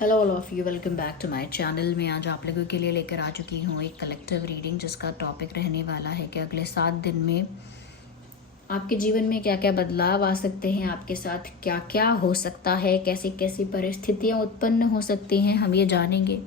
Hello all of you, welcome back to my channel. मैं आज आप लोगों के लिए लेकर आ चुकी हूँ एक कलेक्टिव रीडिंग जिसका टॉपिक रहने वाला है कि अगले 7 दिन में आपके जीवन में क्या क्या बदलाव आ सकते हैं, आपके साथ क्या क्या हो सकता है, कैसी कैसी परिस्थितियाँ उत्पन्न हो सकती हैं, हम ये जानेंगे।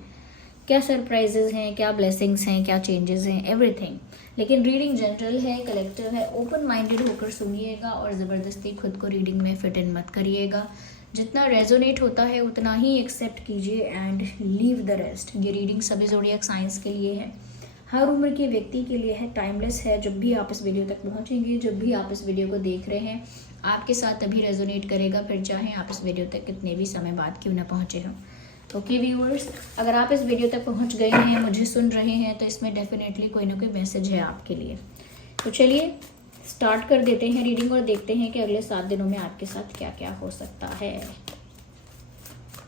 क्या सरप्राइजेज हैं, क्या ब्लेसिंग्स हैं, क्या चेंजेस हैं, एवरीथिंग। लेकिन रीडिंग जनरल है, कलेक्टिव है, ओपन माइंडेड होकर सुनिएगा और ज़बरदस्ती खुद को रीडिंग में फिट इन मत करिएगा। जितना रेजोनेट होता है उतना ही एक्सेप्ट कीजिए एंड लीव द रेस्ट। ये रीडिंग सभी ज़ोडिएक साइंस के लिए है, हर उम्र के व्यक्ति के लिए है, टाइमलेस है। जब भी आप इस वीडियो तक पहुंचेंगे, जब भी आप इस वीडियो को देख रहे हैं, आपके साथ तभी रेजोनेट करेगा, फिर चाहे आप इस वीडियो तक कितने भी समय बाद क्यों ना पहुंचे हों। ओके व्यूअर्स, अगर आप इस वीडियो तक पहुंच गए हैं, मुझे सुन रहे हैं, तो इसमें डेफिनेटली कोई ना कोई मैसेज है आपके लिए। तो चलिए स्टार्ट कर देते हैं रीडिंग और देखते हैं कि अगले 7 दिनों में आपके साथ क्या क्या हो सकता है।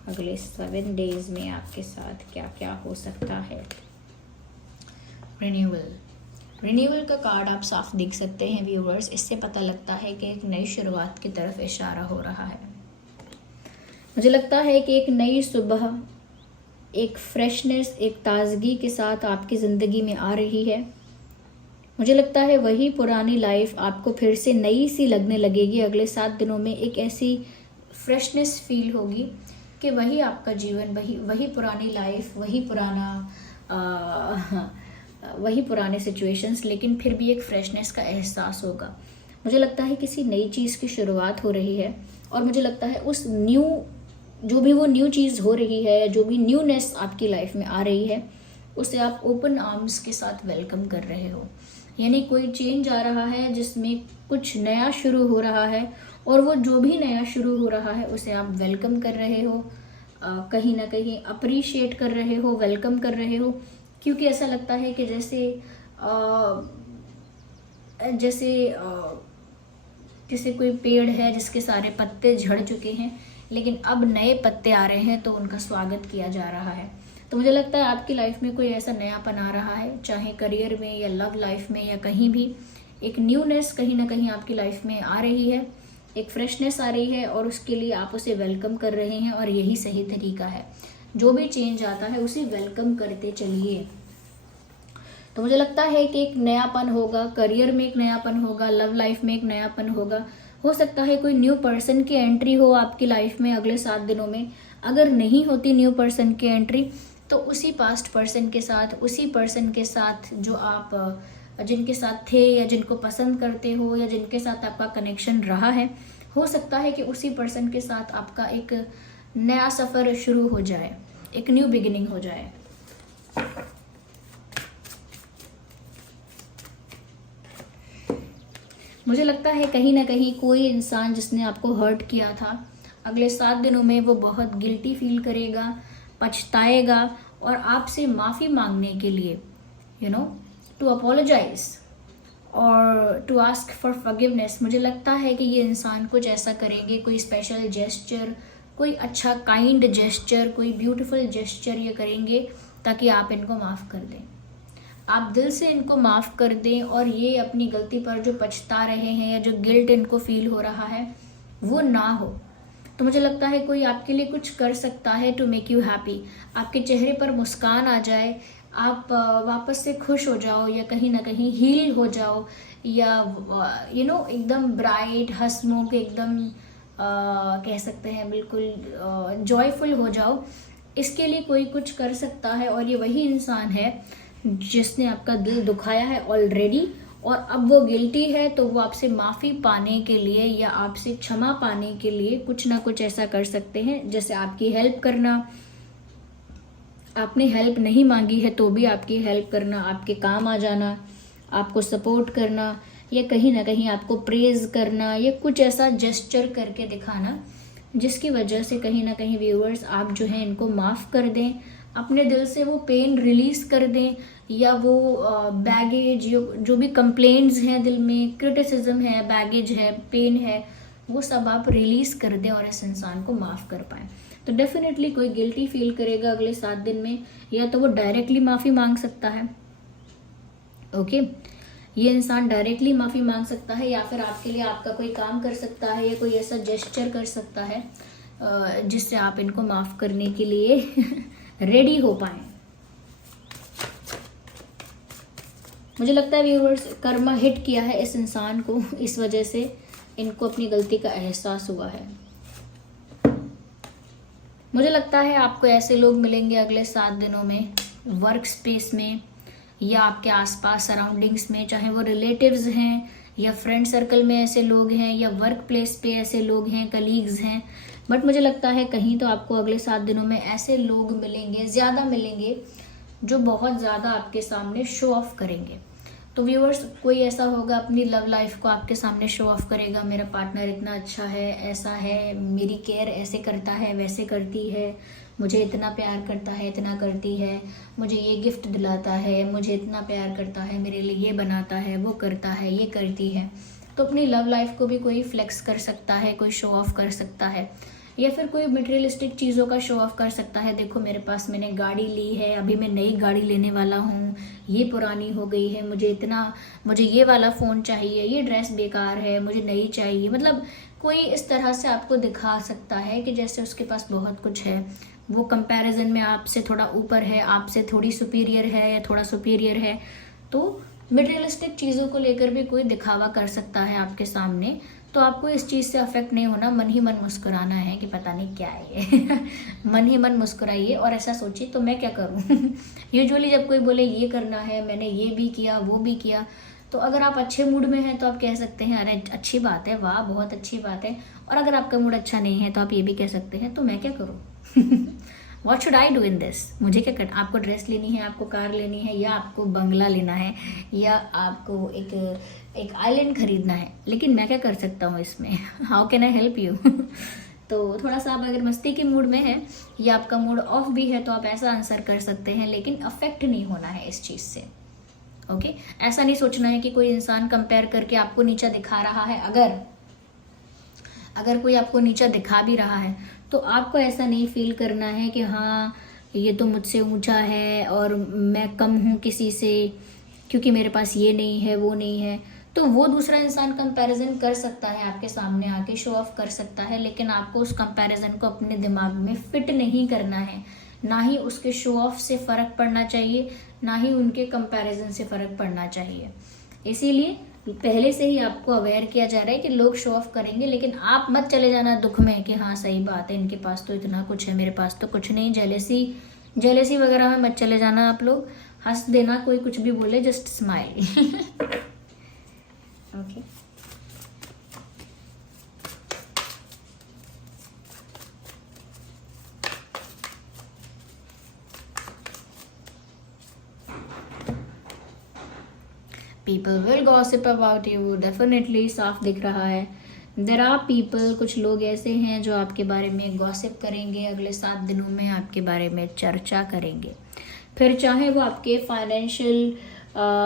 अगले 7 डेज में आपके साथ क्या क्या हो सकता है। रिन्यूअल का कार्ड आप साफ देख सकते हैं व्यूअर्स। इससे पता लगता है कि एक नई शुरुआत की तरफ इशारा हो रहा है। मुझे लगता है कि एक नई सुबह, एक फ्रेशनेस, एक ताजगी के साथ आपकी ज़िंदगी में आ रही है। मुझे लगता है वही पुरानी लाइफ आपको फिर से नई सी लगने लगेगी। अगले 7 दिनों में एक ऐसी फ्रेशनेस फील होगी कि वही आपका जीवन, वही पुरानी लाइफ, वही पुराने सिचुएशंस, लेकिन फिर भी एक फ्रेशनेस का एहसास होगा। मुझे लगता है किसी नई चीज़ की शुरुआत हो रही है और मुझे लगता है उस जो भी वो न्यू चीज़ हो रही है, जो भी न्यूनेस आपकी लाइफ में आ रही है, उसे आप ओपन आर्म्स के साथ वेलकम कर रहे हो। यानी कोई चेंज आ रहा है जिसमें कुछ नया शुरू हो रहा है और वो जो भी नया शुरू हो रहा है उसे आप वेलकम कर रहे हो, कहीं ना कहीं अप्रिशिएट कर रहे हो, वेलकम कर रहे हो। क्योंकि ऐसा लगता है कि जैसे कोई पेड़ है जिसके सारे पत्ते झड़ चुके हैं, लेकिन अब नए पत्ते आ रहे हैं तो उनका स्वागत किया जा रहा है। तो मुझे लगता है आपकी लाइफ में कोई ऐसा नयापन आ रहा है, चाहे करियर में या लव लाइफ में या कहीं भी। एक न्यूनेस कहीं ना कहीं आपकी लाइफ में आ रही है, एक फ्रेशनेस आ रही है और उसके लिए आप उसे वेलकम कर रहे हैं और यही सही तरीका है। जो भी चेंज आता है उसे वेलकम करते चलिए। तो मुझे लगता है कि एक नयापन होगा, करियर में एक नयापन होगा, लव लाइफ में एक नयापन होगा। हो सकता है कोई न्यू पर्सन की एंट्री हो आपकी लाइफ में अगले 7 दिनों में। अगर नहीं होती न्यू पर्सन की एंट्री, तो उसी पास्ट पर्सन के साथ, उसी पर्सन के साथ जो आप जिनके साथ थे या जिनको पसंद करते हो या जिनके साथ आपका कनेक्शन रहा है, हो सकता है कि उसी पर्सन के साथ आपका एक नया सफ़र शुरू हो जाए, एक न्यू बिगिनिंग हो जाए। मुझे लगता है कहीं ना कहीं कोई इंसान जिसने आपको हर्ट किया था, अगले 7 दिनों में वो बहुत गिल्टी फील करेगा, पछताएगा और आपसे माफ़ी मांगने के लिए टू अपोलोजाइज और टू आस्क फॉर फॉरगिवनेस। मुझे लगता है कि ये इंसान कुछ ऐसा करेंगे, कोई स्पेशल जेस्चर, कोई अच्छा काइंड जेस्चर, कोई ब्यूटीफुल जेस्चर ये करेंगे ताकि आप इनको माफ़ कर दें, आप दिल से इनको माफ़ कर दें और ये अपनी गलती पर जो पछता रहे हैं या जो गिल्ट इनको फील हो रहा है वो ना हो। तो मुझे लगता है कोई आपके लिए कुछ कर सकता है टू मेक यू हैप्पी। आपके चेहरे पर मुस्कान आ जाए, आप वापस से खुश हो जाओ या कहीं ना कहीं हील हो जाओ या एकदम ब्राइट, हंसमुख, एकदम कह सकते हैं बिल्कुल जॉयफुल हो जाओ। इसके लिए कोई कुछ कर सकता है और ये वही इंसान है जिसने आपका दिल दुखाया है ऑलरेडी और अब वो गिल्टी है, तो वो आपसे माफ़ी पाने के लिए या आपसे क्षमा पाने के लिए कुछ ना कुछ ऐसा कर सकते हैं। जैसे आपकी हेल्प करना, आपने हेल्प नहीं मांगी है तो भी आपकी हेल्प करना, आपके काम आ जाना, आपको सपोर्ट करना या कहीं ना कहीं आपको प्रेज करना या कुछ ऐसा जेस्चर करके दिखाना जिसकी वजह से कहीं ना कहीं व्यूअर्स आप जो हैं इनको माफ़ कर दें, अपने दिल से वो पेन रिलीज़ कर दें या वो बैगेज, जो भी कंप्लेंट्स हैं दिल में, क्रिटिसिज्म है, बैगेज है, पेन है, वो सब आप रिलीज़ कर दें और इस इंसान को माफ़ कर पाएँ। तो डेफिनेटली कोई गिल्टी फील करेगा अगले 7 दिन में, या तो वो डायरेक्टली माफ़ी मांग सकता है। ओके, ये इंसान डायरेक्टली माफ़ी मांग सकता है या फिर आपके लिए आपका कोई काम कर सकता है या कोई ऐसा जेस्चर कर सकता है जिससे आप इनको माफ़ करने के लिए रेडी हो पाएँ। मुझे लगता है व्यूअर्स, कर्मा हिट किया है इस इंसान को, इस वजह से इनको अपनी गलती का एहसास हुआ है। मुझे लगता है आपको ऐसे लोग मिलेंगे अगले 7 दिनों में, वर्क स्पेस में या आपके आसपास सराउंडिंग्स में, चाहे वो रिलेटिव्स हैं या फ्रेंड सर्कल में ऐसे लोग हैं या वर्क प्लेस पे ऐसे लोग हैं, कलीग्स हैं। बट मुझे लगता है कहीं तो आपको अगले 7 दिनों में ऐसे लोग मिलेंगे, ज़्यादा मिलेंगे, जो बहुत ज़्यादा आपके सामने शो ऑफ करेंगे। तो व्यूअर्स, कोई ऐसा होगा अपनी लव लाइफ को आपके सामने शो ऑफ करेगा, मेरा पार्टनर इतना अच्छा है, ऐसा है, मेरी केयर ऐसे करता है, वैसे करती है, मुझे इतना प्यार करता है, इतना करती है, मुझे ये गिफ्ट दिलाता है, मुझे इतना प्यार करता है, मेरे लिए ये बनाता है, वो करता है, ये करती है। तो अपनी लव लाइफ को भी कोई फ्लेक्स कर सकता है, कोई शो ऑफ कर सकता है, या फिर कोई मटेरियलिस्टिक चीज़ों का शो ऑफ कर सकता है। देखो मेरे पास, मैंने गाड़ी ली है, अभी मैं नई गाड़ी लेने वाला हूँ, ये पुरानी हो गई है, मुझे ये वाला फ़ोन चाहिए, ये ड्रेस बेकार है, मुझे नई चाहिए। मतलब कोई इस तरह से आपको दिखा सकता है कि जैसे उसके पास बहुत कुछ है, वो कंपैरिजन में आपसे थोड़ा ऊपर है, आपसे थोड़ी सुपीरियर है या थोड़ा सुपीरियर है। तो मटेरियलिस्टिक चीज़ों को लेकर भी कोई दिखावा कर सकता है आपके सामने। तो आपको इस चीज़ से अफेक्ट नहीं होना, मन ही मन मुस्कुराना है कि पता नहीं क्या है ये मन ही मन मुस्कुराइए और ऐसा सोचिए तो मैं क्या करूँ यूजुअली जब कोई बोले ये करना है, मैंने ये भी किया, वो भी किया, तो अगर आप अच्छे मूड में हैं तो आप कह सकते हैं अरे अच्छी बात है, वाह बहुत अच्छी बात है। और अगर आपका मूड अच्छा नहीं है तो आप ये भी कह सकते हैं तो मैं क्या करूँ what should I do in this, मुझे क्या करना। आपको ड्रेस लेनी है, आपको कार लेनी है, या आपको बंगला लेना है, या आपको एक आइलैंड खरीदना है, लेकिन मैं क्या कर सकता हूँ इसमें how can I help you तो थोड़ा सा आप अगर मस्ती के मूड में है या आपका मूड ऑफ भी है तो आप ऐसा आंसर कर सकते हैं, लेकिन अफेक्ट नहीं होना है इस चीज़ से। ओके ऐसा नहीं सोचना है कि कोई इंसान कंपेयर करके आपको नीचा दिखा रहा है। अगर कोई आपको नीचा दिखा भी रहा है तो आपको ऐसा नहीं फील करना है कि हाँ ये तो मुझसे ऊंचा है और मैं कम हूँ किसी से क्योंकि मेरे पास ये नहीं है, वो नहीं है। तो वो दूसरा इंसान कंपैरिजन कर सकता है, आपके सामने आके शो ऑफ कर सकता है, लेकिन आपको उस कंपैरिजन को अपने दिमाग में फिट नहीं करना है। ना ही उसके शो ऑफ से फ़र्क पड़ना चाहिए, ना ही उनके कंपैरिजन से फ़र्क पड़ना चाहिए। इसीलिए पहले से ही आपको अवेयर किया जा रहा है कि लोग शो ऑफ करेंगे, लेकिन आप मत चले जाना दुख में कि हाँ सही बात है, इनके पास तो इतना कुछ है, मेरे पास तो कुछ नहीं। जेलेसी वगैरह में मत चले जाना आप लोग। हंस देना कोई कुछ भी बोले, just smile okay people will gossip about you, definitely साफ दिख रहा है। देयर आर पीपल, कुछ लोग ऐसे हैं जो आपके बारे में गॉसिप करेंगे, अगले 7 दिनों में आपके बारे में चर्चा करेंगे। फिर चाहे वो आपके फाइनेंशियल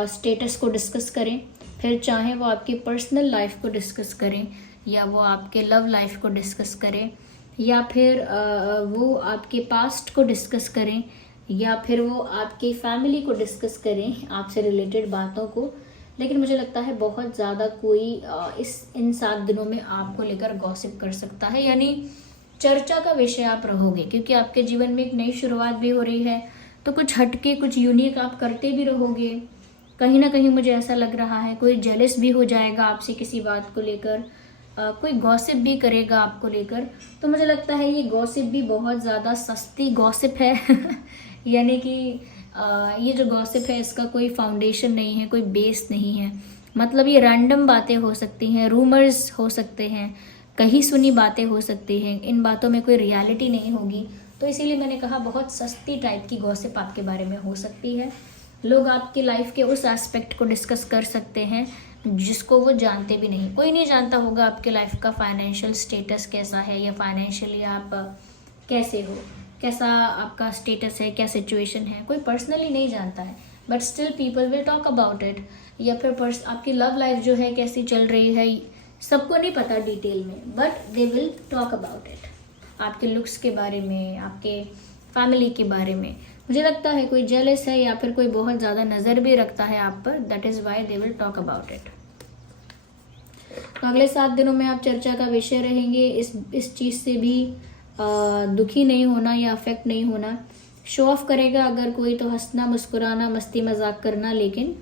स्टेटस को डिस्कस करें, फिर चाहे वो आपकी पर्सनल लाइफ को डिस्कस करें, या वो आपके लव लाइफ को डिस्कस करें, या फिर वो आपके पास्ट को डिस्कस करें, या फिर वो आपकी फैमिली को डिस्कस करें, आपसे रिलेटेड बातों को। लेकिन मुझे लगता है बहुत ज़्यादा कोई इन 7 दिनों में आपको लेकर गॉसिप कर सकता है, यानी चर्चा का विषय आप रहोगे, क्योंकि आपके जीवन में एक नई शुरुआत भी हो रही है। तो कुछ हटके, कुछ यूनिक आप करते भी रहोगे। कहीं ना कहीं मुझे ऐसा लग रहा है कोई जेलस भी हो जाएगा आपसे किसी बात को लेकर, कोई गॉसिप भी करेगा आपको लेकर। तो मुझे लगता है ये गॉसिप भी बहुत ज़्यादा सस्ती गॉसिप है यानी कि ये जो गॉसिप है इसका कोई फाउंडेशन नहीं है, कोई बेस नहीं है। मतलब ये रैंडम बातें हो सकती हैं, रूमर्स हो सकते हैं, कहीं सुनी बातें हो सकती हैं, इन बातों में कोई रियलिटी नहीं होगी। तो इसीलिए मैंने कहा बहुत सस्ती टाइप की गॉसिप आपके बारे में हो सकती है। लोग आपकी लाइफ के उस एस्पेक्ट को डिस्कस कर सकते हैं जिसको वो जानते भी नहीं। कोई नहीं जानता होगा आपके लाइफ का फाइनेंशियल स्टेटस कैसा है, या फाइनेंशियली आप कैसे हो, कैसा आपका स्टेटस है, क्या सिचुएशन है, कोई पर्सनली नहीं जानता है। But still people will talk about it. या फिर आपकी लव लाइफ जो है कैसी चल रही है, सबको नहीं पता डिटेल में, but they will talk about it. आपके लुक्स के बारे में, आपके फैमिली के बारे में। मुझे लगता है कोई जेलस है या फिर कोई बहुत ज़्यादा नज़र भी रखता है आप पर, that is why they will talk about it. तो अगले 7 दिनों में आप चर्चा का विषय रहेंगे। इस चीज़ से भी दुखी नहीं होना या अफेक्ट नहीं होना। शो ऑफ करेगा अगर कोई तो हंसना, मुस्कुराना, मस्ती मजाक करना, लेकिन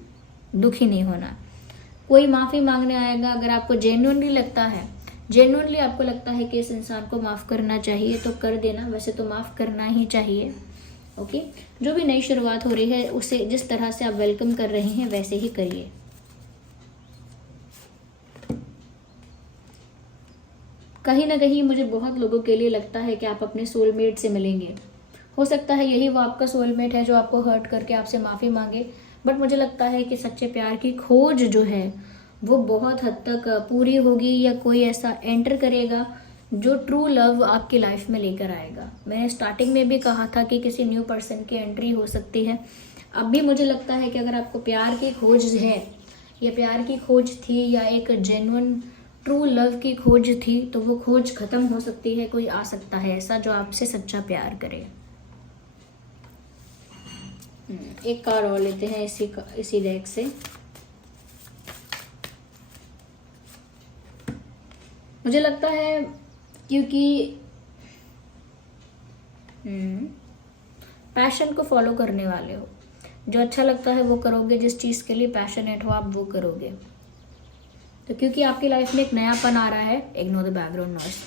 दुखी नहीं होना। कोई माफ़ी मांगने आएगा, अगर आपको जेन्युइनली लगता है, जेन्युइनली आपको लगता है कि इस इंसान को माफ़ करना चाहिए तो कर देना, वैसे तो माफ़ करना ही चाहिए। ओके, जो भी नई शुरुआत हो रही है उसे जिस तरह से आप वेलकम कर रहे हैं वैसे ही करिए। कहीं ना कहीं मुझे बहुत लोगों के लिए लगता है कि आप अपने सोलमेट से मिलेंगे। हो सकता है यही वो आपका सोलमेट है जो आपको हर्ट करके आपसे माफ़ी मांगे, बट मुझे लगता है कि सच्चे प्यार की खोज जो है वो बहुत हद तक पूरी होगी, या कोई ऐसा एंटर करेगा जो ट्रू लव आपकी लाइफ में लेकर आएगा। मैंने स्टार्टिंग में भी कहा था कि किसी न्यू पर्सन की एंट्री हो सकती है। अब भी मुझे लगता है कि अगर आपको प्यार की खोज है, या प्यार की खोज थी, या एक जेन्युइन ट्रू लव की खोज थी, तो वो खोज खत्म हो सकती है। कोई आ सकता है ऐसा जो आपसे सच्चा प्यार करे। एक कार्ड और लेते हैं इसी डेक से। मुझे लगता है क्योंकि पैशन को फॉलो करने वाले हो, जो अच्छा लगता है वो करोगे, जिस चीज़ के लिए पैशनेट हो आप वो करोगे। तो क्योंकि आपकी लाइफ में एक नयापन आ रहा है, इग्नोर द बैकग्राउंड नॉइस,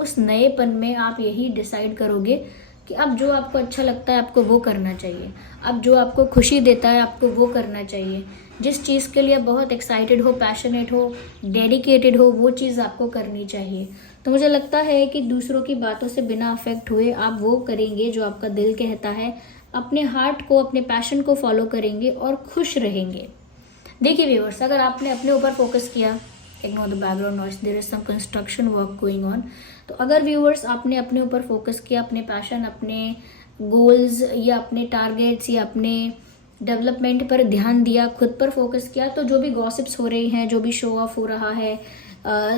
उस नएपन में आप यही डिसाइड करोगे कि अब जो आपको अच्छा लगता है आपको वो करना चाहिए, अब जो आपको खुशी देता है आपको वो करना चाहिए, जिस चीज़ के लिए बहुत एक्साइटेड हो, पैशनेट हो, डेडिकेटेड हो, वो चीज़ आपको करनी चाहिए। तो मुझे लगता है कि दूसरों की बातों से बिना अफेक्ट हुए आप वो करेंगे जो आपका दिल कहता है, अपने हार्ट को, अपने पैशन को फॉलो करेंगे और खुश रहेंगे। देखिए व्यूअर्स, अगर आपने अपने ऊपर फोकस किया, ignore the background noise, there is some construction work going on. तो अगर व्यूअर्स आपने अपने ऊपर फोकस किया, अपने पैशन, अपने गोल्स या अपने टारगेट्स या अपने डेवलपमेंट पर ध्यान दिया, खुद पर फोकस किया, तो जो भी गॉसिप्स हो रही हैं, जो भी शो ऑफ हो रहा है,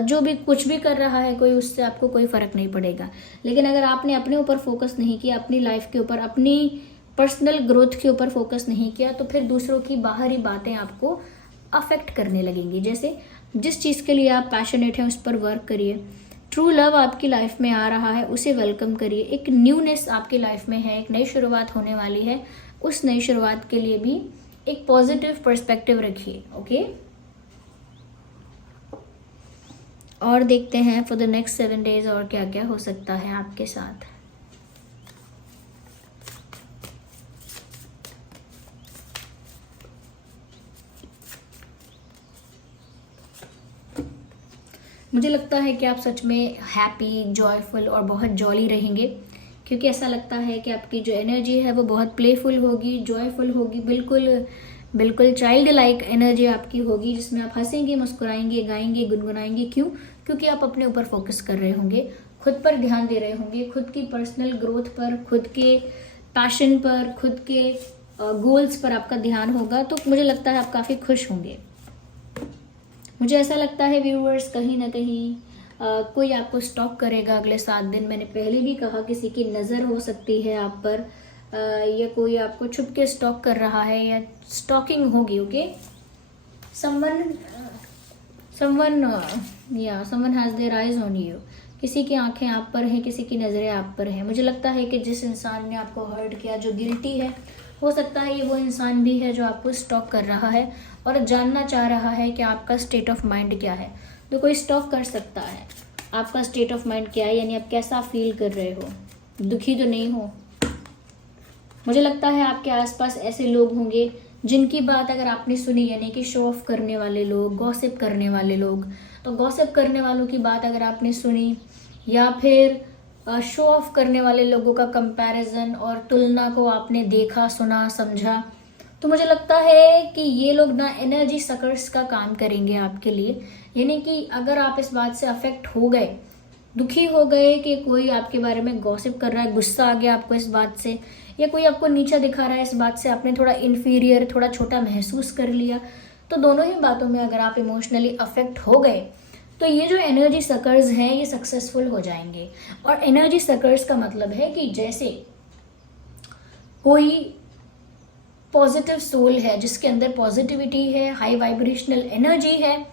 जो भी कुछ भी कर रहा है कोई, उससे आपको कोई फ़र्क नहीं पड़ेगा। लेकिन अगर आपने अपने ऊपर फोकस नहीं किया, अपनी लाइफ के ऊपर, अपनी पर्सनल ग्रोथ के ऊपर फोकस नहीं किया, तो फिर दूसरों की बाहरी बातें आपको अफेक्ट करने लगेंगी। जैसे जिस चीज़ के लिए आप पैशनेट हैं उस पर वर्क करिए। ट्रू लव आपकी लाइफ में आ रहा है, उसे वेलकम करिए। एक न्यूनेस आपकी लाइफ में है, एक नई शुरुआत होने वाली है, उस नई शुरुआत के लिए भी एक पॉजिटिव पर्सपेक्टिव रखिए। ओके, और देखते हैं फॉर द नेक्स्ट 7 डेज और क्या क्या हो सकता है आपके साथ। मुझे लगता है कि आप सच में हैप्पी, जॉयफुल और बहुत जॉली रहेंगे, क्योंकि ऐसा लगता है कि आपकी जो एनर्जी है वो बहुत प्लेफुल होगी, जॉयफुल होगी, बिल्कुल बिल्कुल चाइल्ड लाइक एनर्जी आपकी होगी, जिसमें आप हंसेंगे, मुस्कुराएंगे, गाएंगे, गुनगुनाएंगे। क्यों? क्योंकि आप अपने ऊपर फोकस कर रहे होंगे, खुद पर ध्यान दे रहे होंगे, खुद की पर्सनल ग्रोथ पर, खुद के पैशन पर, खुद के गोल्स पर आपका ध्यान होगा। तो मुझे लगता है आप काफ़ी खुश होंगे। मुझे ऐसा लगता है व्यूअर्स, कहीं ना कहीं कोई आपको स्टॉक करेगा अगले 7 दिन। मैंने पहले भी कहा, किसी की नज़र हो सकती है आप पर, या कोई आपको छुप के स्टॉक कर रहा है, या स्टॉकिंग होगी। Okay, someone has their eyes on you. किसी की आंखें आप पर हैं, किसी की नज़रें आप पर हैं। मुझे लगता है कि जिस इंसान ने आपको हर्ट किया, जो गिल्टी है, हो सकता है ये वो इंसान भी है जो आपको स्टॉक कर रहा है और जानना चाह रहा है कि आपका स्टेट ऑफ माइंड क्या है। तो कोई स्टॉक कर सकता है आपका स्टेट ऑफ माइंड क्या है, यानी आप कैसा फील कर रहे हो, दुखी तो नहीं हो। मुझे लगता है आपके आसपास ऐसे लोग होंगे जिनकी बात अगर आपने सुनी, यानी कि शो ऑफ करने वाले लोग, गॉसिप करने वाले लोग, तो गॉसिप करने वालों की बात अगर आपने सुनी, या फिर शो ऑफ करने वाले लोगों का कंपैरिजन और तुलना को आपने देखा, सुना, समझा, तो मुझे लगता है कि ये लोग ना एनर्जी सकर्स का काम करेंगे आपके लिए। यानी कि अगर आप इस बात से अफेक्ट हो गए, दुखी हो गए कि कोई आपके बारे में गॉसिप कर रहा है, गुस्सा आ गया आपको इस बात से, या कोई आपको नीचा दिखा रहा है इस बात से, आपने थोड़ा इन्फीरियर, थोड़ा छोटा महसूस कर लिया, तो दोनों ही बातों में अगर आप इमोशनली अफेक्ट हो गए, तो ये जो एनर्जी सकर्स हैं ये सक्सेसफुल हो जाएंगे। और एनर्जी सकर्स का मतलब है कि जैसे कोई पॉजिटिव सोल है जिसके अंदर पॉजिटिविटी है, हाई वाइब्रेशनल एनर्जी है,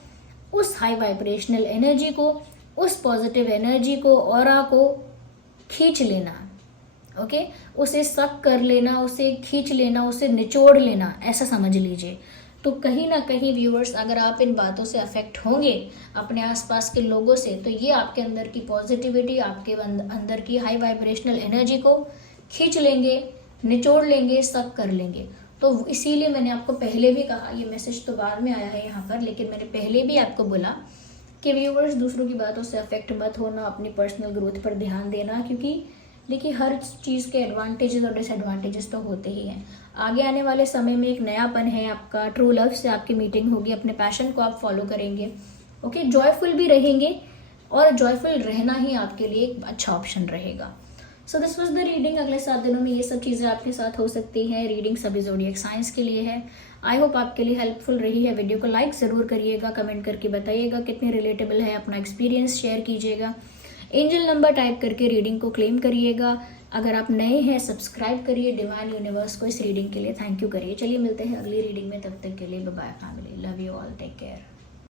उस हाई वाइब्रेशनल एनर्जी को, उस पॉजिटिव एनर्जी को, ऑरा को खींच लेना, ओके, उसे सक कर लेना, उसे खींच लेना, उसे निचोड़ लेना, ऐसा समझ लीजिए। तो कहीं ना कहीं व्यूअर्स, अगर आप इन बातों से अफेक्ट होंगे अपने आसपास के लोगों से, तो ये आपके अंदर की पॉजिटिविटी, आपके अंदर की हाई वाइब्रेशनल एनर्जी को खींच लेंगे, निचोड़ लेंगे, सक कर लेंगे। तो इसीलिए मैंने आपको पहले भी कहा, ये मैसेज तो बाद में आया है यहाँ पर, लेकिन मैंने पहले भी आपको बोला कि व्यूअर्स दूसरों की बातों से अफेक्ट मत होना, अपनी पर्सनल ग्रोथ पर ध्यान देना, क्योंकि देखिए हर चीज़ के एडवांटेजेस और डिसएडवांटेजेस तो होते ही हैं। आगे आने वाले समय में एक नयापन है आपका, ट्रू लव से आपकी मीटिंग होगी, अपने पैशन को आप फॉलो करेंगे, ओके, जॉयफुल भी रहेंगे, और जॉयफुल रहना ही आपके लिए एक अच्छा ऑप्शन रहेगा। So this was the reading. अगले 7 दिनों में ये सब चीज़ें आपके साथ हो सकती हैं। रीडिंग सभी ज़ोडिएक साइंस के लिए है। आई होप आपके लिए हेल्पफुल रही है। वीडियो को लाइक ज़रूर करिएगा, कमेंट करके बताइएगा कितनी रिलेटेबल है, अपना एक्सपीरियंस शेयर कीजिएगा, एंजल नंबर टाइप करके रीडिंग को क्लेम करिएगा। अगर आप नए हैं सब्सक्राइब करिए डिवाइन यूनिवर्स को इस रीडिंग के लिए, थैंक यू करिए। चलिए मिलते हैं अगली रीडिंग में, तब तक के लिए bye bye family, love you all, take care.